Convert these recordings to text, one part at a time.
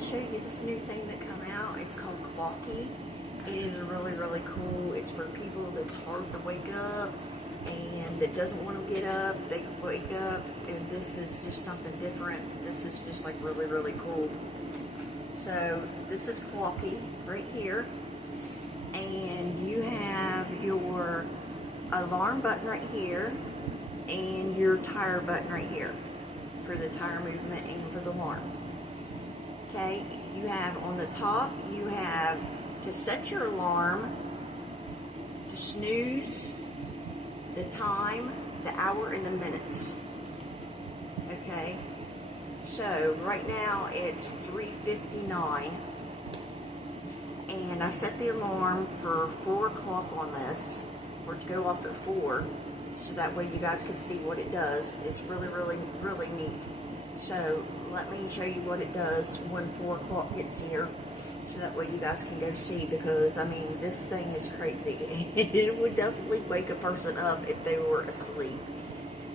to show you this new thing that come out. It's called Clocky. It is really, really cool. It's for people that's hard to wake up and that doesn't want to get up. They can wake up, and this is just something different. This is just like really, really cool. So this is Clocky right here, and you have your alarm button right here and your tire button right here for the tire movement and for the alarm. Okay, you have on the top, you have to set your alarm, to snooze, the time, the hour, and the minutes. Okay, so right now it's 3:59, and I set the alarm for 4 o'clock on this, or to go off at 4, so that way you guys can see what it does. It's really, really, really neat. So let me show you what it does when 4 o'clock gets here, so that way you guys can go see, because I mean, this thing is crazy. It would definitely wake a person up if they were asleep,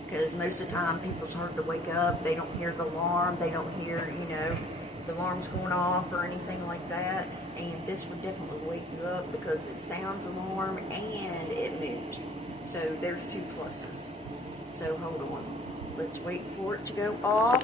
because most of the time people's hard to wake up. They don't hear the alarm, they don't hear, you know, the alarm's going off or anything like that, and this would definitely wake you up because it sounds alarm and it moves. So there's 2 pluses. So hold on, let's wait for it to go off.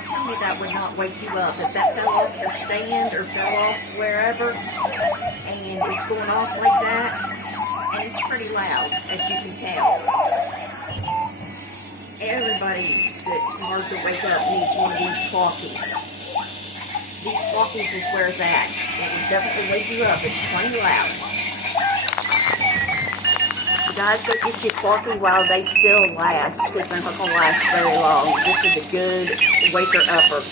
Tell me that would not wake you up. If that fell off your stand or fell off wherever and it's going off like that, and it's pretty loud, as you can tell. Everybody that's hard to wake up needs one of these Clockies. These Clockies is where it's at. It will definitely wake you up. It's plenty loud. You guys go get your Clocky while they still last, because they're not going to last very long. This is a good waker-upper.